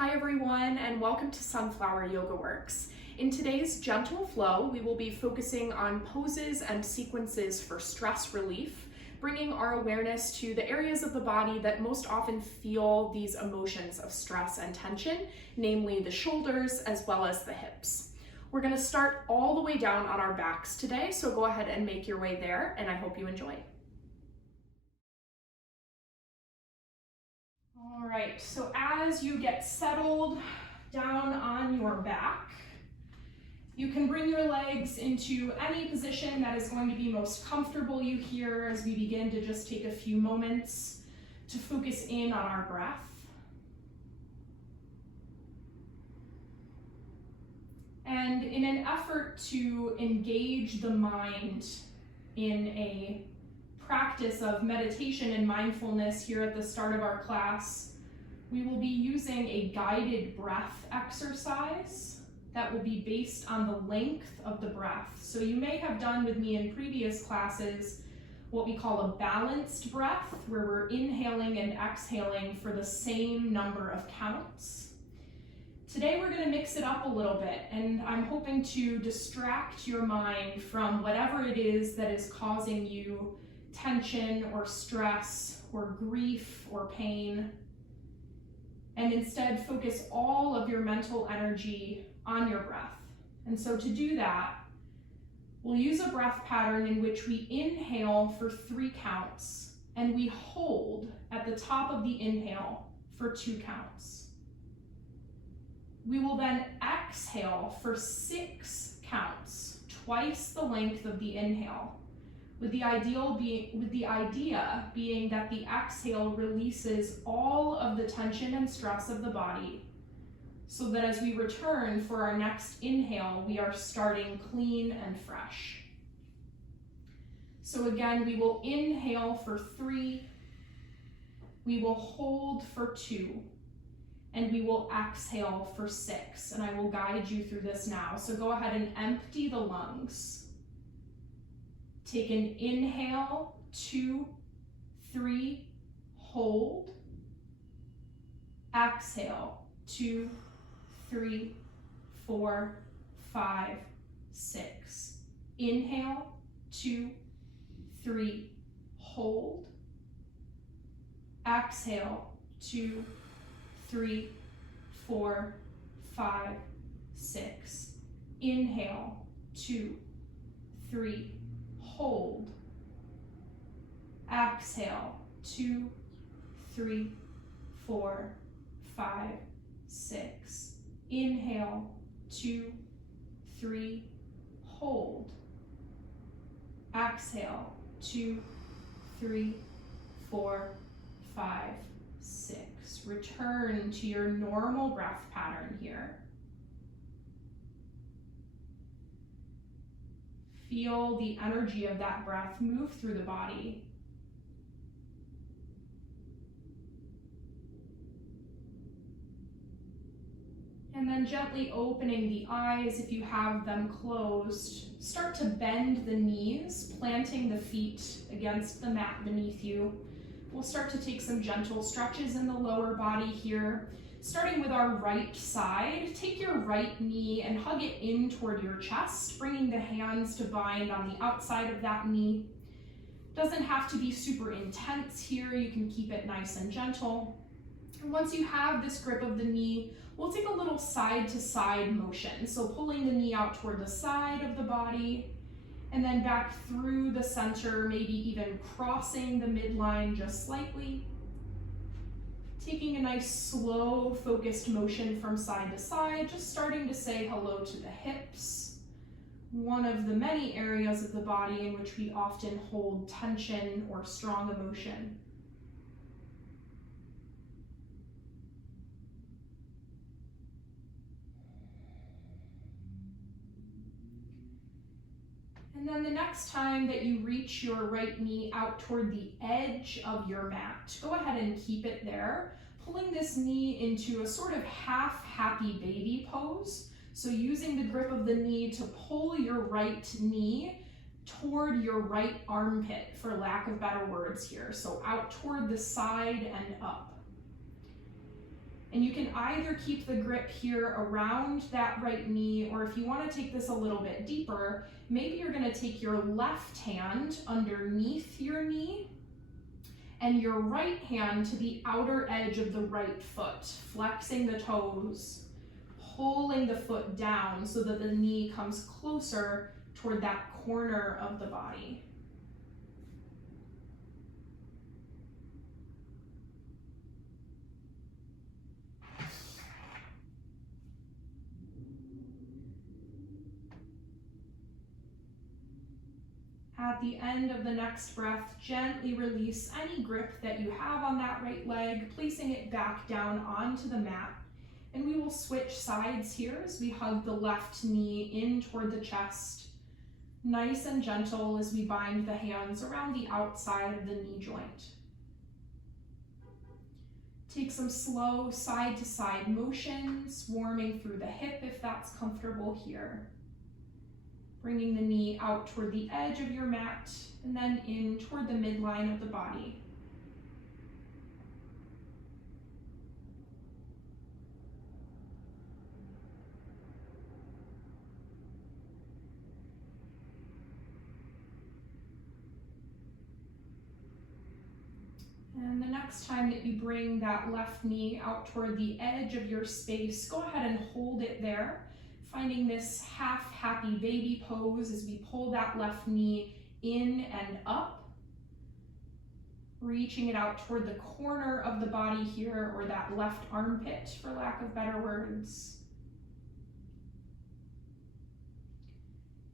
Hi everyone, and welcome to Sunflower Yoga Works. In today's gentle flow, we will be focusing on poses and sequences for stress relief, bringing our awareness to the areas of the body that most often feel these emotions of stress and tension, namely the shoulders as well as the hips. We're going to start all the way down on our backs today, so go ahead and make your way there, and I hope you enjoy. All right, so as you get settled down on your back, you can bring your legs into any position that is going to be most comfortable you here as we begin to just take a few moments to focus in on our breath. And in an effort to engage the mind in a practice of meditation and mindfulness here at the start of our class, we will be using a guided breath exercise that will be based on the length of the breath. So you may have done with me in previous classes what we call a balanced breath, where we're inhaling and exhaling for the same number of counts. Today we're going to mix it up a little bit, and I'm hoping to distract your mind from whatever it is that is causing you tension or stress or grief or pain, and instead focus all of your mental energy on your breath. And so to do that, we'll use a breath pattern in which we inhale for 3 counts and we hold at the top of the inhale for 2 counts. We will then exhale for 6 counts, twice the length of the inhale, with the idea being that the exhale releases all of the tension and stress of the body, so that as we return for our next inhale, we are starting clean and fresh. So again, we will inhale for 3, we will hold for 2, and we will exhale for 6. And I will guide you through this now. So go ahead and empty the lungs. Take an inhale, 2, 3, hold. Exhale, 2, 3, 4, 5, 6. Inhale, 2, 3, hold. Exhale, 2, 3, 4, 5, 6. Inhale, 2, 3, hold. Exhale, 2, 3, 4, 5, 6. Inhale, 2, 3, hold. Exhale, 2, 3, 4, 5, 6. Return to your normal breath pattern here. Feel the energy of that breath move through the body. And then gently opening the eyes if you have them closed. Start to bend the knees, planting the feet against the mat beneath you. We'll start to take some gentle stretches in the lower body here. Starting with our right side, take your right knee and hug it in toward your chest, bringing the hands to bind on the outside of that knee. Doesn't have to be super intense here, you can keep it nice and gentle. And once you have this grip of the knee, we'll take a little side to side motion. So pulling the knee out toward the side of the body, and then back through the center, maybe even crossing the midline just slightly. Taking a nice slow focused motion from side to side, just starting to say hello to the hips, one of the many areas of the body in which we often hold tension or strong emotion. And then the next time that you reach your right knee out toward the edge of your mat, go ahead and keep it there, pulling this knee into a sort of half happy baby pose. So using the grip of the knee to pull your right knee toward your right armpit, for lack of better words here. So out toward the side and up. And you can either keep the grip here around that right knee, or if you want to take this a little bit deeper, maybe you're going to take your left hand underneath your knee and your right hand to the outer edge of the right foot, flexing the toes, pulling the foot down so that the knee comes closer toward that corner of the body. At the end of the next breath, gently release any grip that you have on that right leg, placing it back down onto the mat. And we will switch sides here as we hug the left knee in toward the chest. Nice and gentle as we bind the hands around the outside of the knee joint. Take some slow side-to-side motions, warming through the hip if that's comfortable here. Bringing the knee out toward the edge of your mat and then in toward the midline of the body. And the next time that you bring that left knee out toward the edge of your space, go ahead and hold it there, finding this half happy baby pose as we pull that left knee in and up, reaching it out toward the corner of the body here, or that left armpit, for lack of better words.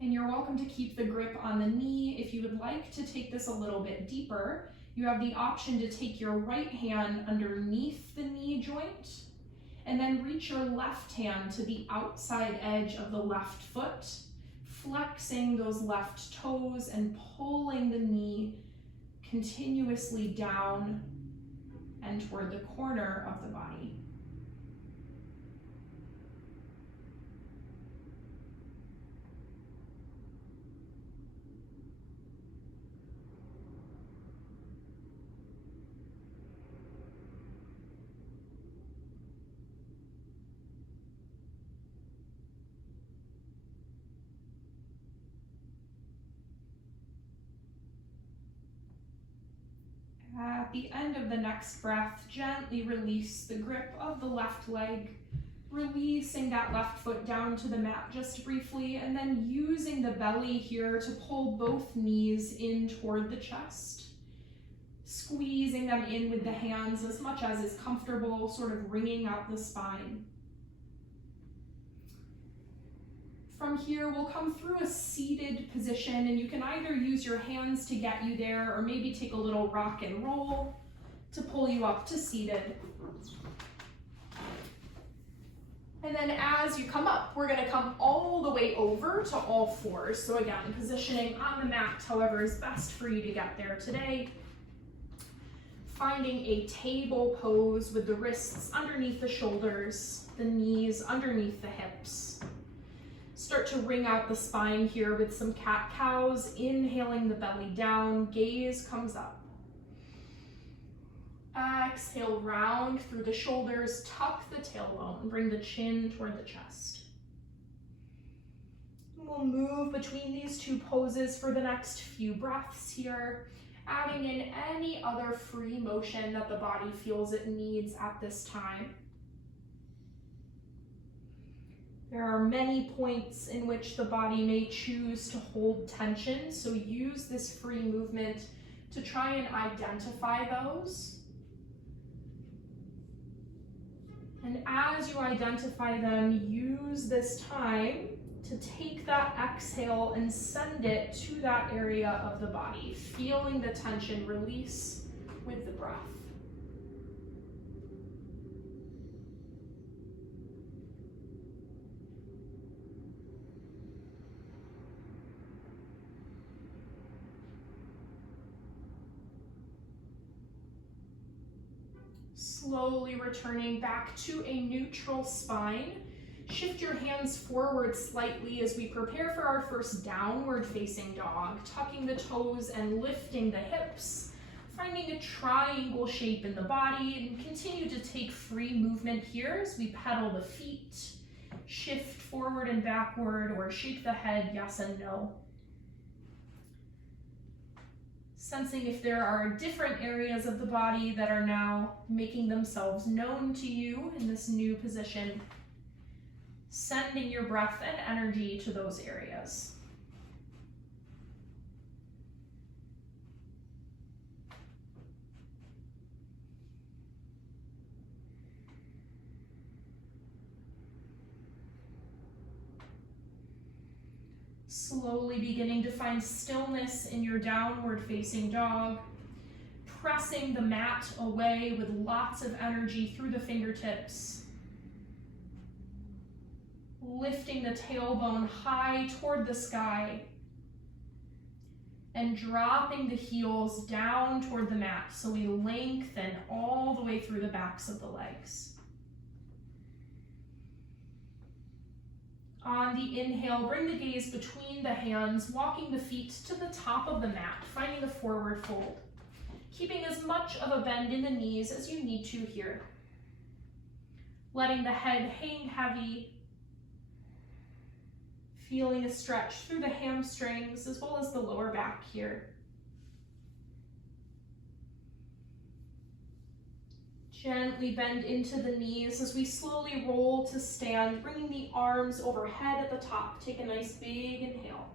And you're welcome to keep the grip on the knee. If you would like to take this a little bit deeper, you have the option to take your right hand underneath the knee joint and then reach your left hand to the outside edge of the left foot, flexing those left toes and pulling the knee continuously down and toward the corner of the body. At the end of the next breath, gently release the grip of the left leg, releasing that left foot down to the mat just briefly, and then using the belly here to pull both knees in toward the chest, squeezing them in with the hands as much as is comfortable, sort of wringing out the spine. From here, we'll come through a seated position, and you can either use your hands to get you there or maybe take a little rock and roll to pull you up to seated. And then as you come up, we're gonna come all the way over to all fours. So again, positioning on the mat, however is best for you to get there today. Finding a table pose with the wrists underneath the shoulders, the knees underneath the hips. Start to wring out the spine here with some cat-cows, inhaling the belly down, gaze comes up. Exhale, round through the shoulders, tuck the tailbone, bring the chin toward the chest. We'll move between these two poses for the next few breaths here, adding in any other free motion that the body feels it needs at this time. There are many points in which the body may choose to hold tension, so use this free movement to try and identify those. And as you identify them, use this time to take that exhale and send it to that area of the body, feeling the tension release with the breath. Slowly returning back to a neutral spine. Shift your hands forward slightly as we prepare for our first downward facing dog, tucking the toes and lifting the hips, Finding a triangle shape in the body, and continue to take free movement here as we pedal the feet, shift forward and backward, or shake the head yes and no. Sensing if there are different areas of the body that are now making themselves known to you in this new position, sending your breath and energy to those areas. Slowly beginning to find stillness in your downward facing dog, pressing the mat away with lots of energy through the fingertips, lifting the tailbone high toward the sky, and dropping the heels down toward the mat so we lengthen all the way through the backs of the legs. On the inhale, bring the gaze between the hands, walking the feet to the top of the mat, finding a forward fold. Keeping as much of a bend in the knees as you need to here. Letting the head hang heavy. Feeling a stretch through the hamstrings as well as the lower back here. Gently bend into the knees as we slowly roll to stand, bringing the arms overhead at the top. Take a nice big inhale.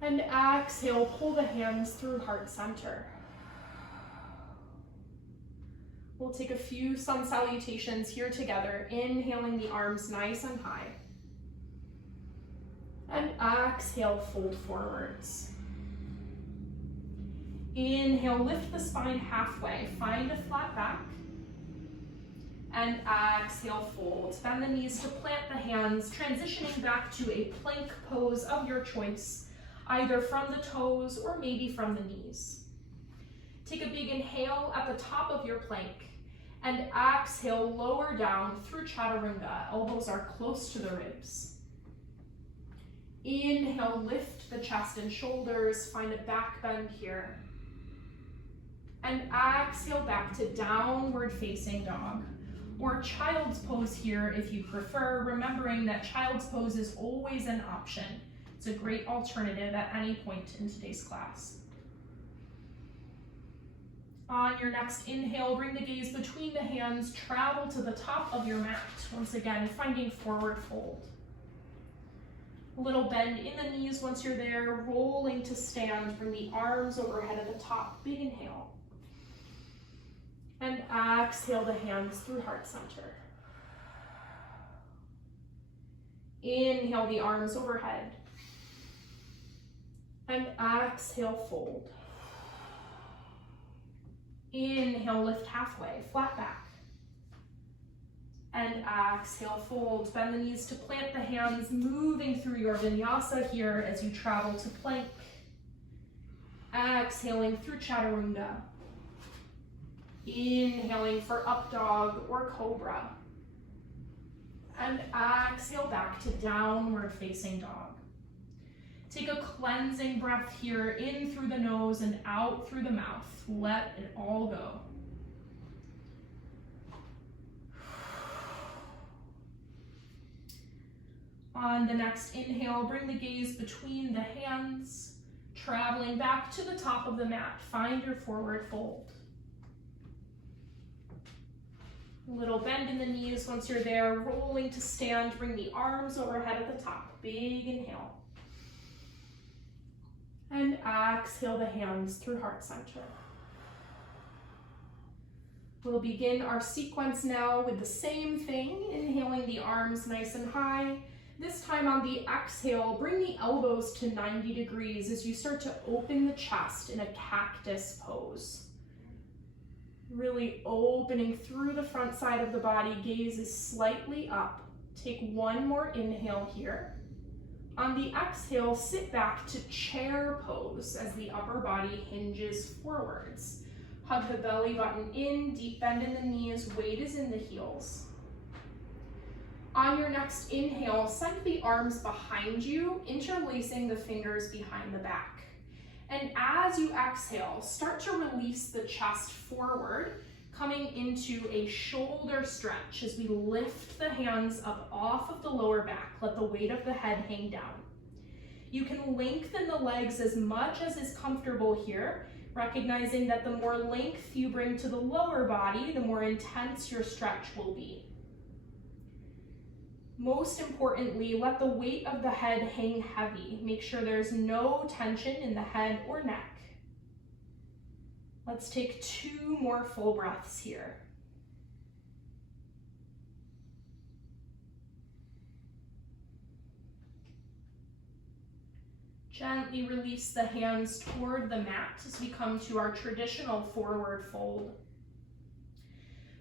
And exhale, pull the hands through heart center. We'll take a few sun salutations here together, inhaling the arms nice and high. And exhale, fold forwards. Inhale, lift the spine halfway, find a flat back. And exhale, fold. Bend the knees to plant the hands, transitioning back to a plank pose of your choice, either from the toes or maybe from the knees. Take a big inhale at the top of your plank, and exhale, lower down through chaturanga. Elbows are close to the ribs. Inhale, lift the chest and shoulders, find a back bend here. And exhale back to downward facing dog, or child's pose here if you prefer, remembering that child's pose is always an option. It's a great alternative at any point in today's class. On your next inhale, bring the gaze between the hands, travel to the top of your mat. Once again, finding forward fold. A little bend in the knees once you're there, rolling to stand, bring the arms overhead at the top, big inhale. And exhale the hands through heart center. Inhale the arms overhead. And exhale, fold. Inhale, lift halfway, flat back. And exhale, fold. Bend the knees to plant the hands, moving through your vinyasa here as you travel to plank. Exhaling through chaturanga. Inhaling for up dog or cobra. And exhale back to downward facing dog. Take a cleansing breath here, in through the nose and out through the mouth. Let it all go. On the next inhale, bring the gaze between the hands, traveling back to the top of the mat. Find your forward fold. A little bend in the knees once you're there, rolling to stand, bring the arms overhead at the top. Big inhale. And exhale the hands through heart center. We'll begin our sequence now with the same thing, inhaling the arms nice and high. This time on the exhale, bring the elbows to 90 degrees as you start to open the chest in a cactus pose. Really opening through the front side of the body, gaze is slightly up. Take one more inhale here. On the exhale, sit back to chair pose as the upper body hinges forwards. Hug the belly button in, deep bend in the knees, weight is in the heels. On your next inhale, send the arms behind you, interlacing the fingers behind the back. And as you exhale, start to release the chest forward, coming into a shoulder stretch as we lift the hands up off of the lower back. Let the weight of the head hang down. You can lengthen the legs as much as is comfortable here, recognizing that the more length you bring to the lower body, the more intense your stretch will be. Most importantly, let the weight of the head hang heavy. Make sure there's no tension in the head or neck. Let's take 2 more full breaths here. Gently release the hands toward the mat as we come to our traditional forward fold.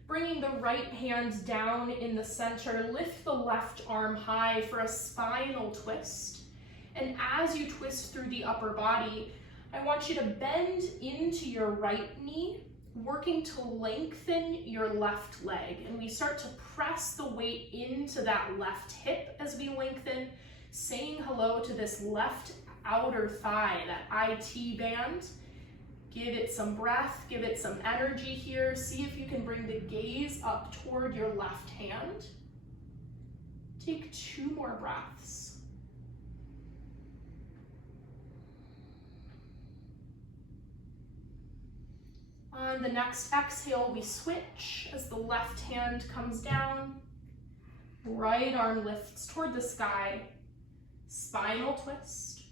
Bringing the right hand down in the center, lift the left arm high for a spinal twist. And as you twist through the upper body, I want you to bend into your right knee, working to lengthen your left leg. And we start to press the weight into that left hip as we lengthen, saying hello to this left outer thigh, that IT band. Give it some breath, give it some energy here. See if you can bring the gaze up toward your left hand. Take 2 more breaths. On the next exhale, we switch as the left hand comes down. Right arm lifts toward the sky. Spinal twist.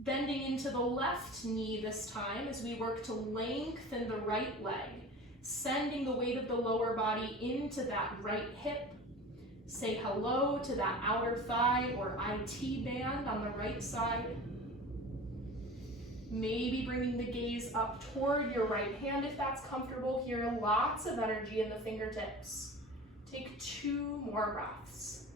Bending into the left knee this time as we work to lengthen the right leg, sending the weight of the lower body into that right hip. Say hello to that outer thigh or IT band on the right side. Maybe bringing the gaze up toward your right hand if that's comfortable here. Lots of energy in the fingertips. Take 2 more breaths.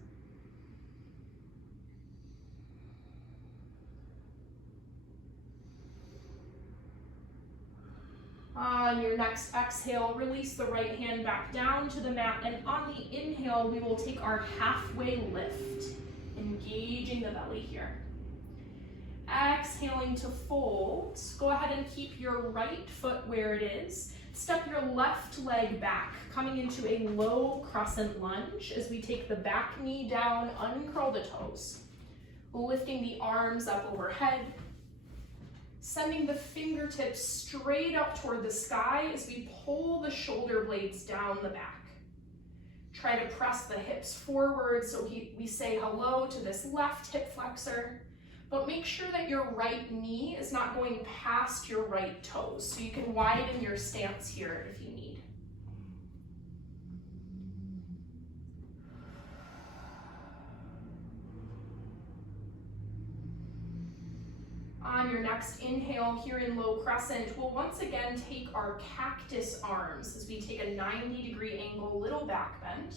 On your next exhale, release the right hand back down to the mat, and on the inhale, we will take our halfway lift, engaging the belly here. Exhaling to fold, go ahead and keep your right foot where it is. Step your left leg back, coming into a low crescent lunge as we take the back knee down, uncurl the toes. Lifting the arms up overhead. Sending the fingertips straight up toward the sky as we pull the shoulder blades down the back. Try to press the hips forward so we say hello to this left hip flexor, but make sure that your right knee is not going past your right toes, so you can widen your stance here if you need. On your next inhale here in low crescent, we'll once again take our cactus arms as we take a 90-degree angle, little back bend.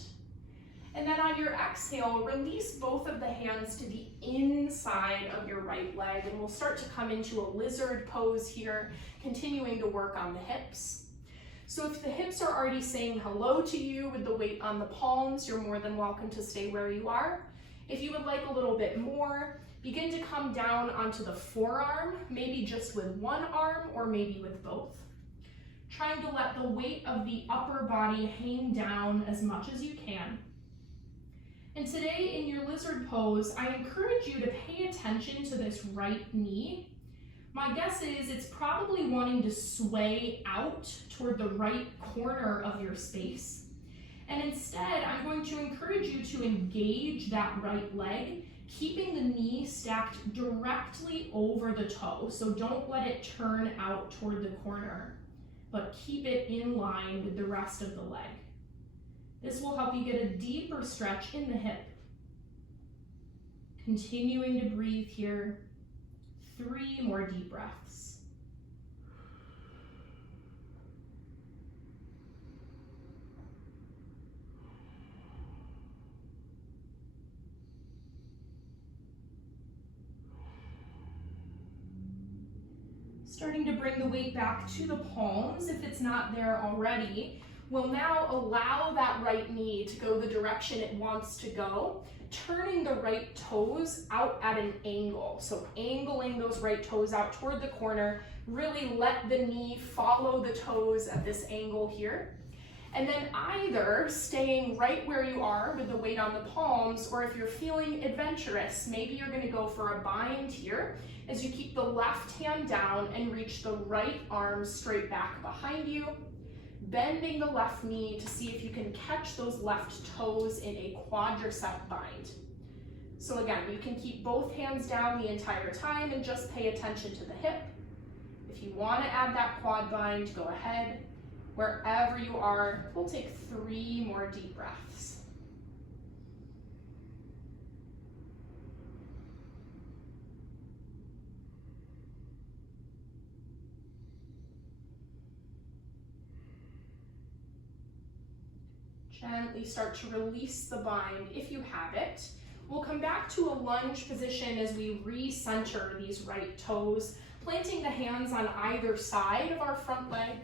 And then on your exhale, release both of the hands to the inside of your right leg, and we'll start to come into a lizard pose here, continuing to work on the hips. So if the hips are already saying hello to you with the weight on the palms, you're more than welcome to stay where you are. If you would like a little bit more, begin to come down onto the forearm, maybe just with one arm or maybe with both. Trying to let the weight of the upper body hang down as much as you can. And today in your lizard pose, I encourage you to pay attention to this right knee. My guess is it's probably wanting to sway out toward the right corner of your space. And instead, I'm going to encourage you to engage that right leg, keeping the knee stacked directly over the toe. So don't let it turn out toward the corner, but keep it in line with the rest of the leg. This will help you get a deeper stretch in the hip. Continuing to breathe here. 3 more deep breaths. Starting to bring the weight back to the palms if it's not there already. We'll now allow that right knee to go the direction it wants to go, turning the right toes out at an angle. So angling those right toes out toward the corner, really let the knee follow the toes at this angle here. And then either staying right where you are with the weight on the palms, or if you're feeling adventurous, maybe you're going to go for a bind here as you keep the left hand down and reach the right arm straight back behind you, bending the left knee to see if you can catch those left toes in a quadricep bind. So again, you can keep both hands down the entire time and just pay attention to the hip. If you want to add that quad bind, go ahead. Wherever you are, we'll take 3 more deep breaths. Gently start to release the bind if you have it. We'll come back to a lunge position as we re-center these right toes, planting the hands on either side of our front leg.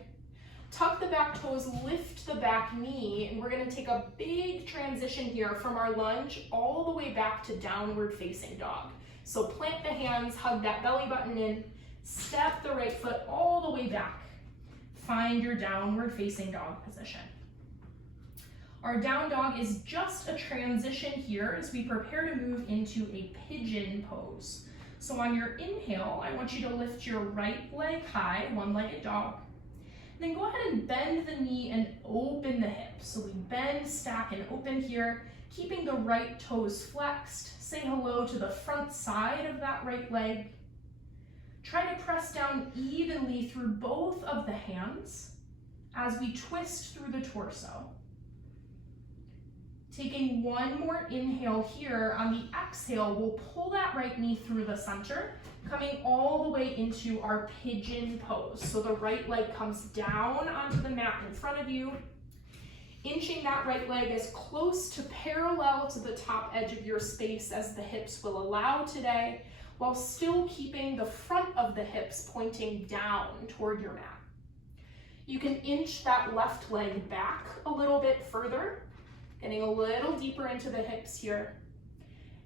Tuck the back toes, lift the back knee, and we're going to take a big transition here from our lunge all the way back to downward facing dog. So plant the hands, hug that belly button in, step the right foot all the way back. Find your downward facing dog position. Our down dog is just a transition here as we prepare to move into a pigeon pose. So on your inhale, I want you to lift your right leg high, one-legged dog. Then go ahead and bend the knee and open the hip. So we bend, stack, and open here, keeping the right toes flexed. Say hello to the front side of that right leg. Try to press down evenly through both of the hands as we twist through the torso. Taking one more inhale here, on the exhale, we'll pull that right knee through the center, coming all the way into our pigeon pose. So the right leg comes down onto the mat in front of you, inching that right leg as close to parallel to the top edge of your space as the hips will allow today, while still keeping the front of the hips pointing down toward your mat. You can inch that left leg back a little bit further, getting a little deeper into the hips here.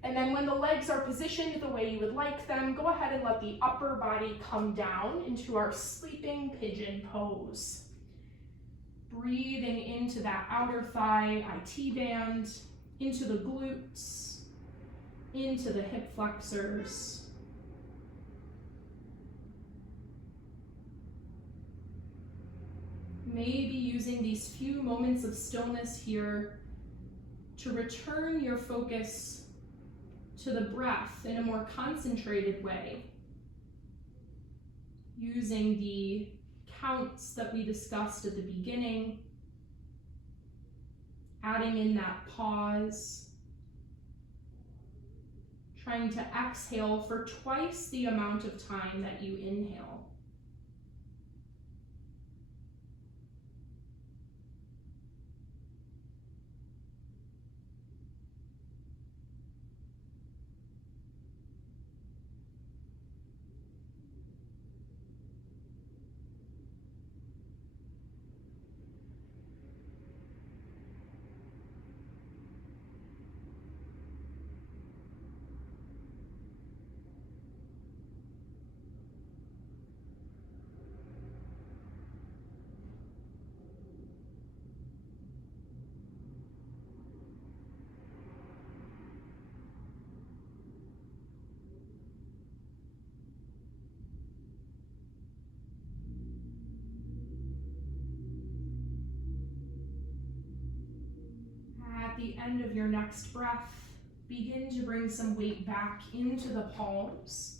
And then when the legs are positioned the way you would like them, go ahead and let the upper body come down into our sleeping pigeon pose. Breathing into that outer thigh, IT band, into the glutes, into the hip flexors. Maybe using these few moments of stillness here to return your focus to the breath in a more concentrated way, using the counts that we discussed at the beginning, adding in that pause, trying to exhale for twice the amount of time that you inhale. At the end of your next breath, begin to bring some weight back into the palms.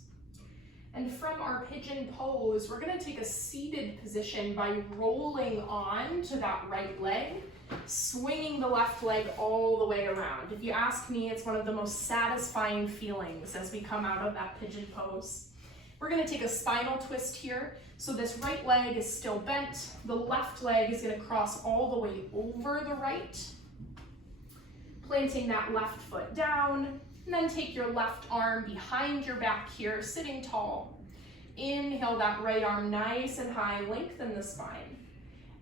And from our pigeon pose, we're going to take a seated position by rolling on to that right leg, swinging the left leg all the way around. If you ask me, it's one of the most satisfying feelings as we come out of that pigeon pose. We're going to take a spinal twist here. So this right leg is still bent. The left leg is going to cross all the way over the right, planting that left foot down, and then take your left arm behind your back here, sitting tall. Inhale that right arm nice and high, lengthen the spine.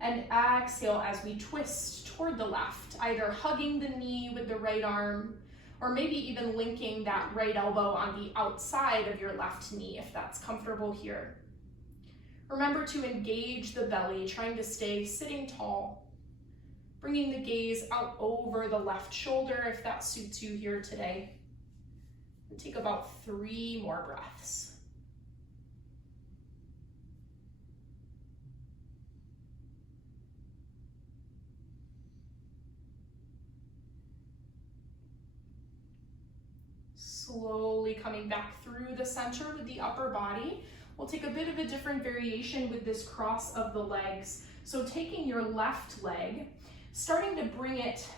And exhale as we twist toward the left, either hugging the knee with the right arm, or maybe even linking that right elbow on the outside of your left knee if that's comfortable here. Remember to engage the belly, trying to stay sitting tall, bringing the gaze out over the left shoulder if that suits you here today. And take about 3 more breaths. Slowly coming back through the center with the upper body. We'll take a bit of a different variation with this cross of the legs. So taking your left leg, starting to bring it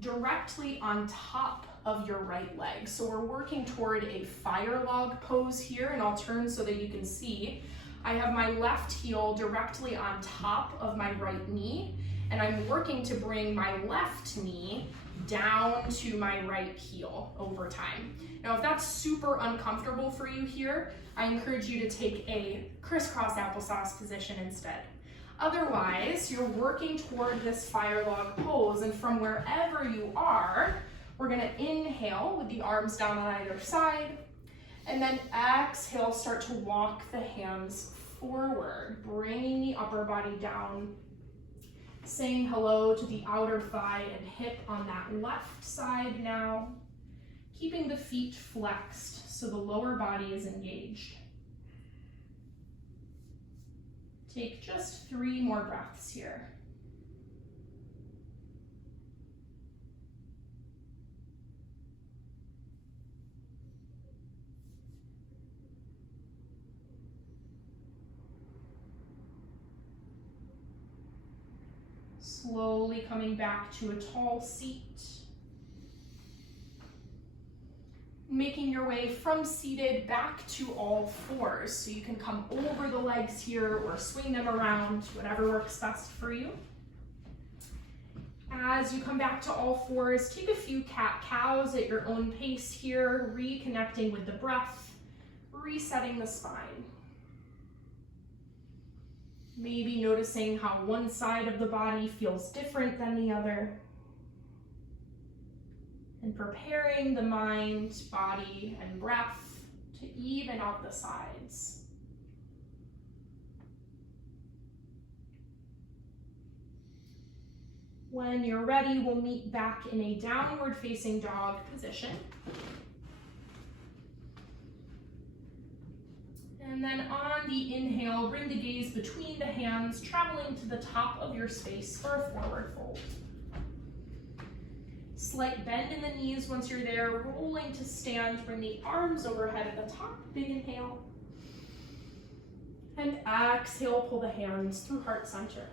directly on top of your right leg. So we're working toward a fire log pose here, and I'll turn so that you can see. I have my left heel directly on top of my right knee, and I'm working to bring my left knee down to my right heel over time. Now, if that's super uncomfortable for you here, I encourage you to take a crisscross applesauce position instead. Otherwise, you're working toward this fire log pose, and from wherever you are, we're gonna inhale with the arms down on either side, and then exhale, start to walk the hands forward, bringing the upper body down, saying hello to the outer thigh and hip on that left side now, keeping the feet flexed so the lower body is engaged. Take just 3 more breaths here. Slowly coming back to a tall seat. Making your way from seated back to all fours. So you can come over the legs here or swing them around, whatever works best for you. As you come back to all fours, take a few cat-cows at your own pace here, reconnecting with the breath, resetting the spine. Maybe noticing how one side of the body feels different than the other. And preparing the mind, body, and breath to even out the sides. When you're ready, we'll meet back in a downward facing dog position. And then on the inhale, bring the gaze between the hands, traveling to the top of your space for a forward fold. Slight bend in the knees once you're there, rolling to stand, bring the arms overhead at the top, big inhale. And exhale, pull the hands through heart center.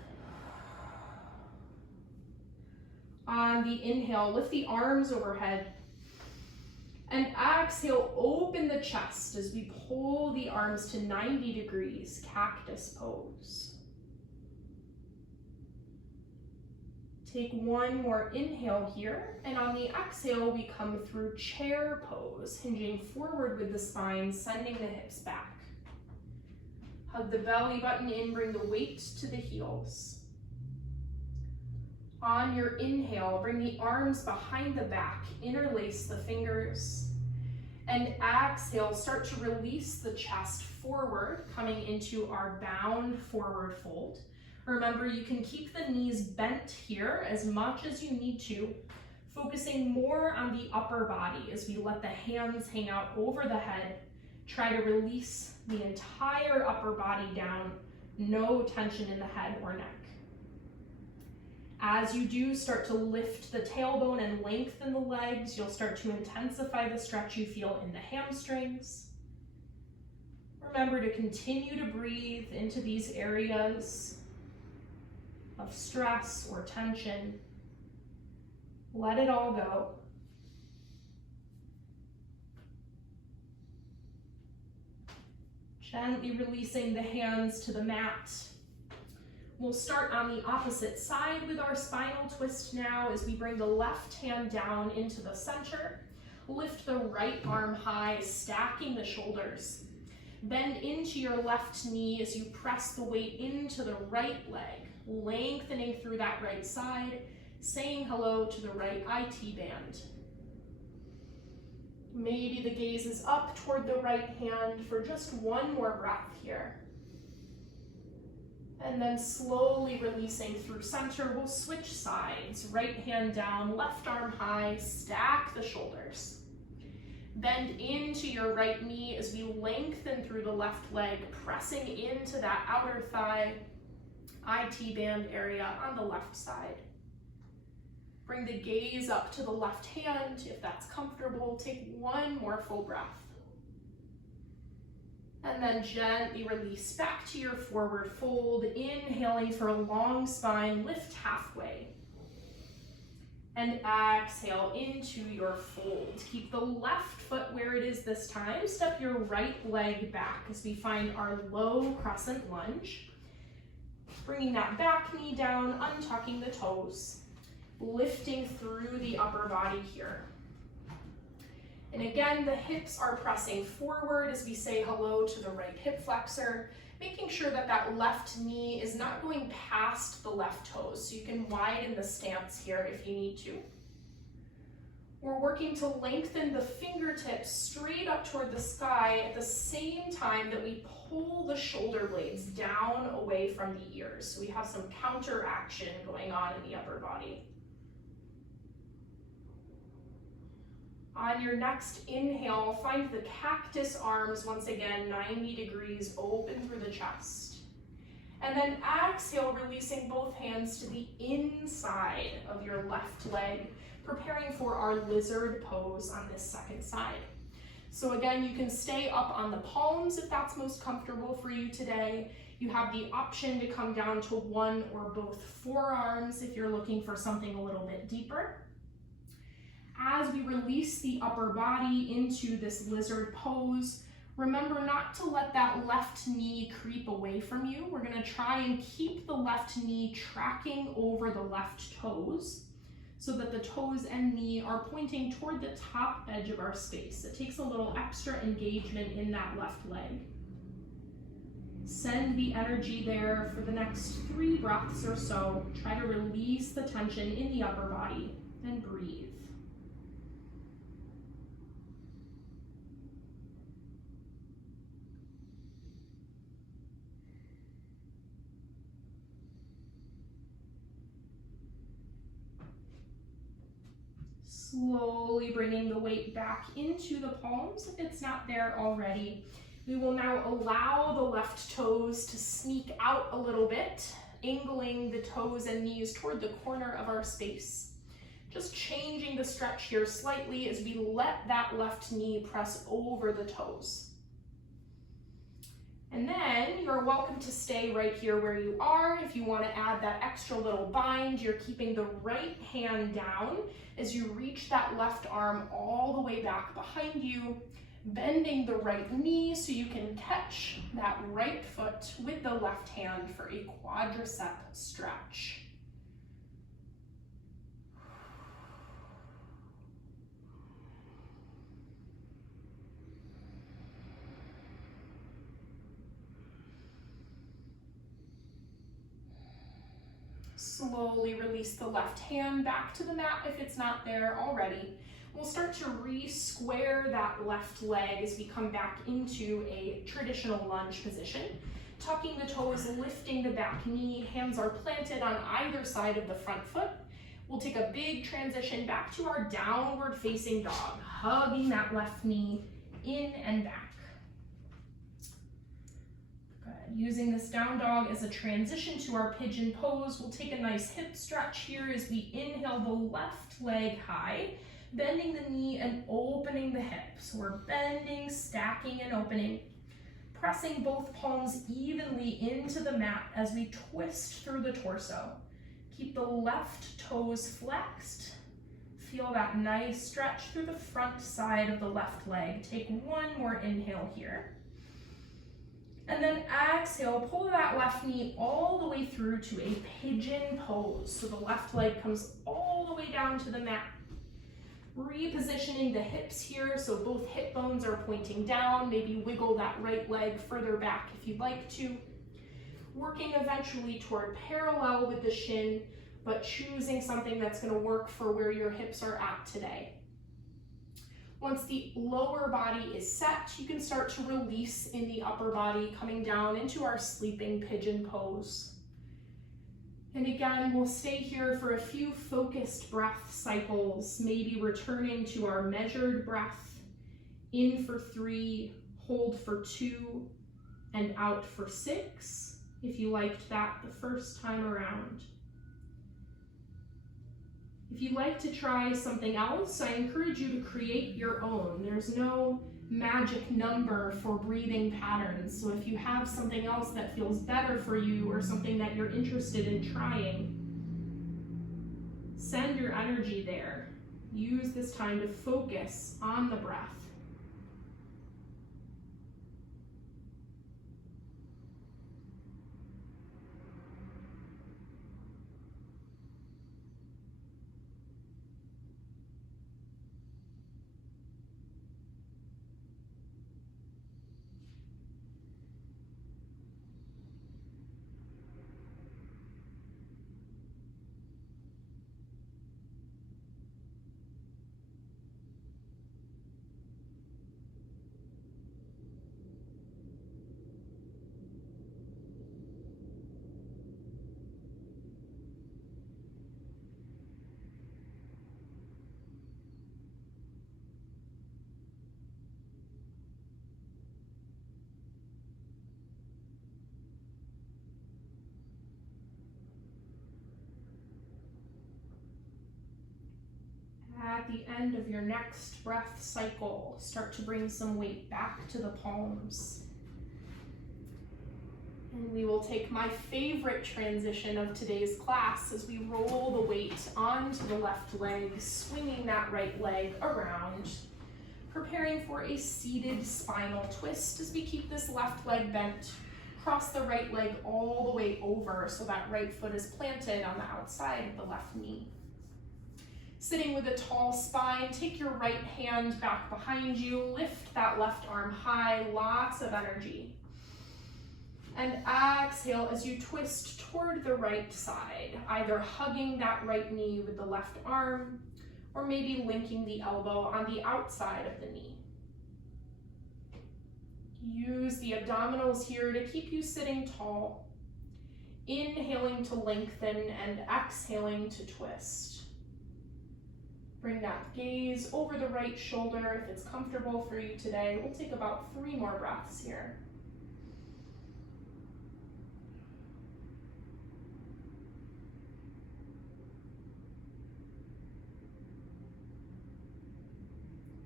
On the inhale, lift the arms overhead. And exhale, open the chest as we pull the arms to 90 degrees, cactus pose. Take 1 more inhale here, and on the exhale, we come through chair pose, hinging forward with the spine, sending the hips back. Hug the belly button in, bring the weight to the heels. On your inhale, bring the arms behind the back, interlace the fingers. And exhale, start to release the chest forward, coming into our bound forward fold. Remember, you can keep the knees bent here as much as you need to, focusing more on the upper body as we let the hands hang out over the head. Try to release the entire upper body down, no tension in the head or neck. As you do, start to lift the tailbone and lengthen the legs. You'll start to intensify the stretch you feel in the hamstrings. Remember to continue to breathe into these areas of stress or tension. Let it all go. Gently releasing the hands to the mat. We'll start on the opposite side with our spinal twist now as we bring the left hand down into the center. Lift the right arm high, stacking the shoulders. Bend into your left knee as you press the weight into the right leg. lengthening through that right side, saying hello to the right IT band. Maybe the gaze is up toward the right hand for just one more breath here. And then slowly releasing through center, we'll switch sides. Right hand down, left arm high, stack the shoulders. Bend into your right knee as we lengthen through the left leg, pressing into that outer thigh, IT band area on the left side. Bring the gaze up to the left hand if that's comfortable. Take one more full breath. And then gently release back to your forward fold, inhaling for a long spine, lift halfway. And exhale into your fold. Keep the left foot where it is this time. Step your right leg back as we find our low crescent lunge. Bringing that back knee down, untucking the toes, lifting through the upper body here. And again, the hips are pressing forward as we say hello to the right hip flexor, making sure that that left knee is not going past the left toes, so you can widen the stance here if you need to. We're working to lengthen the fingertips straight up toward the sky at the same time that we pull the shoulder blades down away from the ears. So we have some counter action going on in the upper body. On your next inhale, find the cactus arms once again, 90 degrees open through the chest. And then exhale, releasing both hands to the inside of your left leg, preparing for our lizard pose on this second side. So again, you can stay up on the palms if that's most comfortable for you today. You have the option to come down to one or both forearms if you're looking for something a little bit deeper. As we release the upper body into this lizard pose, remember not to let that left knee creep away from you. We're going to try and keep the left knee tracking over the left toes so that the toes and knee are pointing toward the top edge of our space. It takes a little extra engagement in that left leg. Send the energy there for the next 3 breaths or so. Try to release the tension in the upper body and breathe. Slowly bringing the weight back into the palms if it's not there already. We will now allow the left toes to sneak out a little bit, angling the toes and knees toward the corner of our space. Just changing the stretch here slightly as we let that left knee press over the toes. And then you're welcome to stay right here where you are. If you want to add that extra little bind, you're keeping the right hand down as you reach that left arm all the way back behind you, bending the right knee so you can catch that right foot with the left hand for a quadricep stretch. Slowly release the left hand back to the mat if it's not there already. We'll start to re-square that left leg as we come back into a traditional lunge position. Tucking the toes, lifting the back knee, hands are planted on either side of the front foot. We'll take a big transition back to our downward facing dog, hugging that left knee in and back. Using this down dog as a transition to our pigeon pose, we'll take a nice hip stretch here as we inhale the left leg high, bending the knee and opening the hip. So we're bending, stacking, and opening, pressing both palms evenly into the mat as we twist through the torso. Keep the left toes flexed. Feel that nice stretch through the front side of the left leg. Take one more inhale here. And then exhale, pull that left knee all the way through to a pigeon pose. So the left leg comes all the way down to the mat. Repositioning the hips here so both hip bones are pointing down. Maybe wiggle that right leg further back if you'd like to. working eventually toward parallel with the shin, but choosing something that's going to work for where your hips are at today. Once the lower body is set, you can start to release in the upper body, coming down into our sleeping pigeon pose. And again, we'll stay here for a few focused breath cycles, maybe returning to our measured breath, in for 3, hold for 2, and out for 6, if you liked that the first time around. If you'd like to try something else, I encourage you to create your own. There's no magic number for breathing patterns, so if you have something else that feels better for you or something that you're interested in trying, send your energy there. Use this time to focus on the breath. At the end of your next breath cycle, start to bring some weight back to the palms. And we will take my favorite transition of today's class as we roll the weight onto the left leg, swinging that right leg around, preparing for a seated spinal twist as we keep this left leg bent. Cross the right leg all the way over so that right foot is planted on the outside of the left knee. Sitting with a tall spine, take your right hand back behind you, lift that left arm high, lots of energy. And exhale as you twist toward the right side, either hugging that right knee with the left arm, or maybe linking the elbow on the outside of the knee. Use the abdominals here to keep you sitting tall, inhaling to lengthen and exhaling to twist. Bring that gaze over the right shoulder if it's comfortable for you today. We'll take about 3 more breaths here.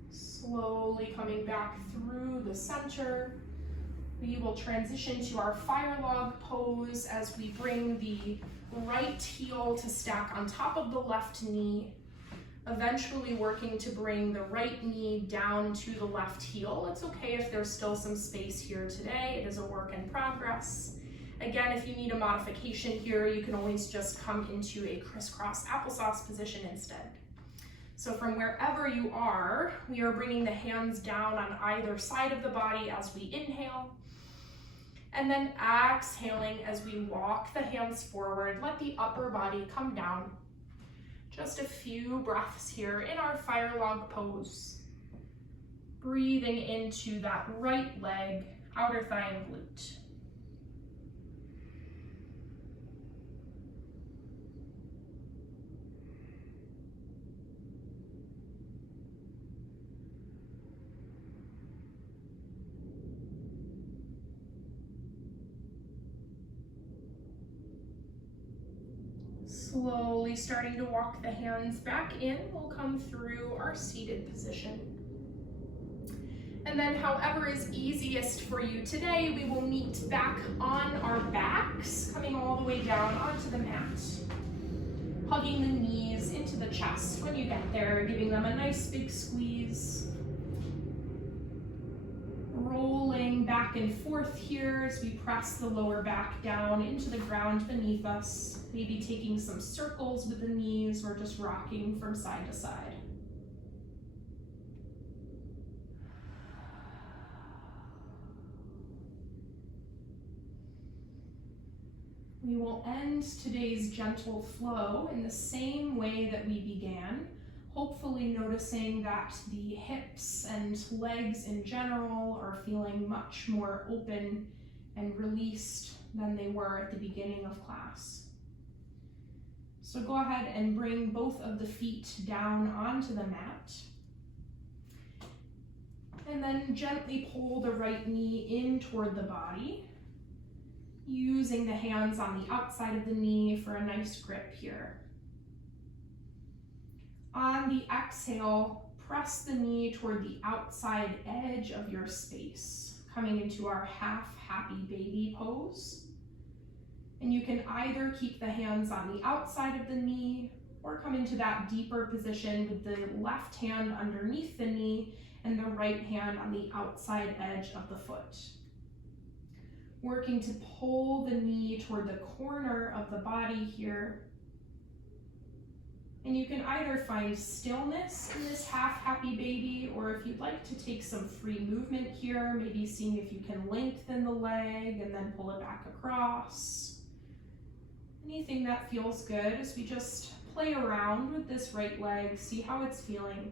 Slowly coming back through the center, we will transition to our fire log pose as we bring the right heel to stack on top of the left knee, eventually working to bring the right knee down to the left heel. It's okay if there's still some space here today. It is a work in progress. Again, if you need a modification here, you can always just come into a crisscross applesauce position instead. So from wherever you are, we are bringing the hands down on either side of the body as we inhale, and then exhaling as we walk the hands forward. Let the upper body come down. Just a few breaths here in our fire log pose. Breathing into that right leg, outer thigh and glute. Slowly starting to walk the hands back in, we'll come through our seated position. And then however is easiest for you today, we will meet back on our backs, coming all the way down onto the mat. Hugging the knees into the chest when you get there, giving them a nice big squeeze. Rolling back and forth here as we press the lower back down into the ground beneath us, maybe taking some circles with the knees or just rocking from side to side. We will end today's gentle flow in the same way that we began, hopefully noticing that the hips and legs in general are feeling much more open and released than they were at the beginning of class. So go ahead and bring both of the feet down onto the mat. And then gently pull the right knee in toward the body, using the hands on the outside of the knee for a nice grip here. On the exhale, press the knee toward the outside edge of your space, coming into our half happy baby pose. And you can either keep the hands on the outside of the knee or come into that deeper position with the left hand underneath the knee and the right hand on the outside edge of the foot. Working to pull the knee toward the corner of the body here. And you can either find stillness in this half happy baby, or if you'd like to take some free movement here, maybe seeing if you can lengthen the leg and then pull it back across. Anything that feels good as we just play around with this right leg, see how it's feeling.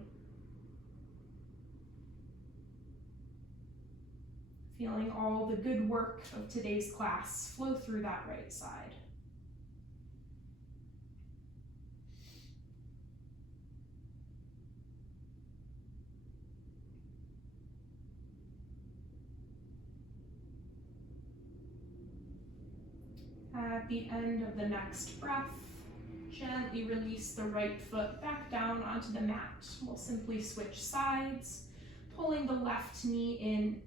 Feeling all the good work of today's class flow through that right side. At the end of the next breath, gently release the right foot back down onto the mat. We'll simply switch sides, pulling the left knee in,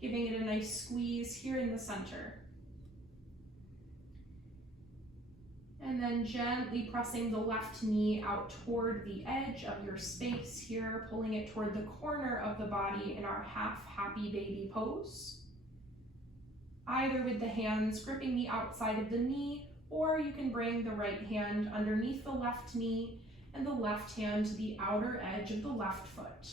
giving it a nice squeeze here in the center. And then gently pressing the left knee out toward the edge of your space here, pulling it toward the corner of the body in our half happy baby pose. Either with the hands gripping the outside of the knee, or you can bring the right hand underneath the left knee and the left hand to the outer edge of the left foot.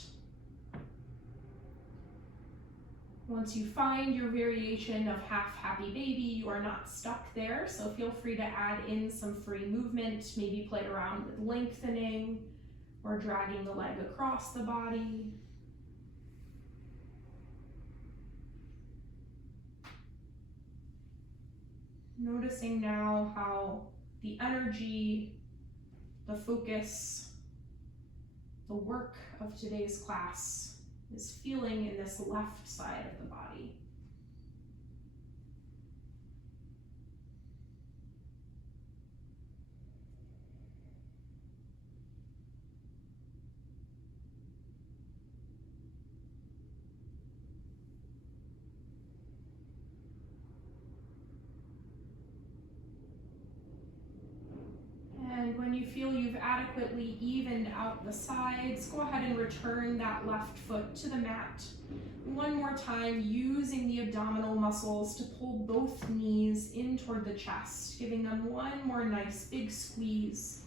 Once you find your variation of half happy baby, you are not stuck there, so feel free to add in some free movement, maybe play around with lengthening or dragging the leg across the body. Noticing now how the energy, the focus, the work of today's class is feeling in this left side of the body. And when you feel you've adequately evened out the sides, go ahead and return that left foot to the mat. One more time, using the abdominal muscles to pull both knees in toward the chest, giving them one more nice big squeeze.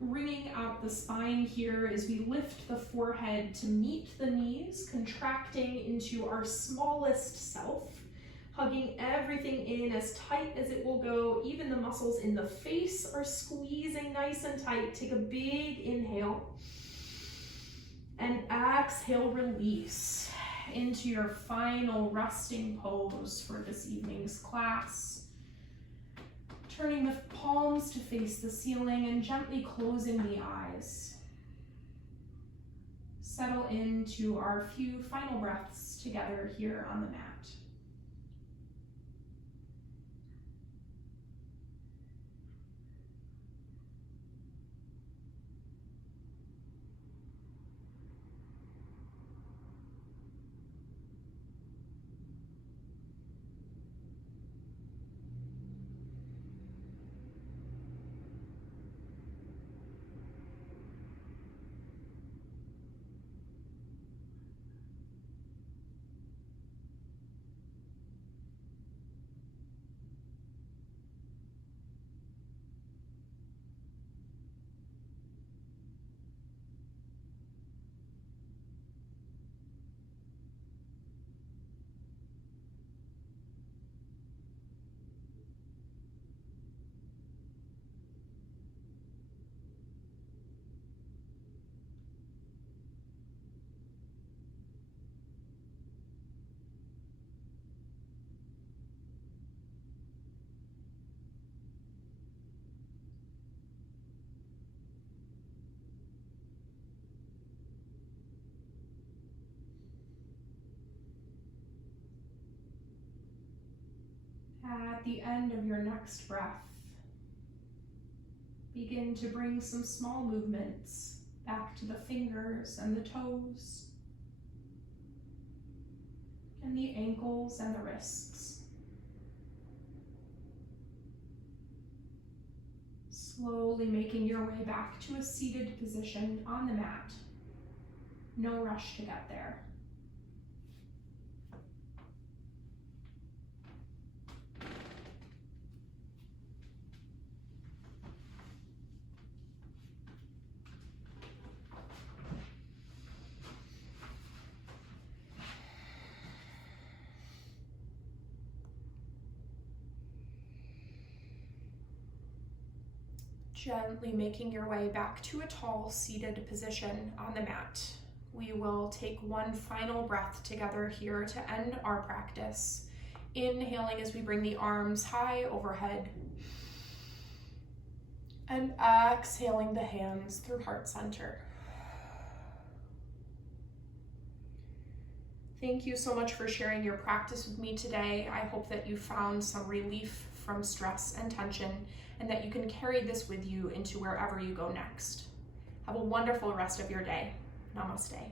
Wringing out the spine here as we lift the forehead to meet the knees, contracting into our smallest self. Hugging everything in as tight as it will go. Even the muscles in the face are squeezing nice and tight. Take a big inhale. And exhale, release into your final resting pose for this evening's class. Turning the palms to face the ceiling and gently closing the eyes. Settle into our few final breaths together here on the mat. At the end of your next breath, begin to bring some small movements back to the fingers and the toes, and the ankles and the wrists. Slowly making your way back to a seated position on the mat. No rush to get there. Gently making your way back to a tall seated position on the mat. We will take one final breath together here to end our practice. Inhaling as we bring the arms high overhead. And exhaling the hands through heart center. Thank you so much for sharing your practice with me today. I hope that you found some relief from stress and tension, and that you can carry this with you into wherever you go next. Have a wonderful rest of your day. Namaste.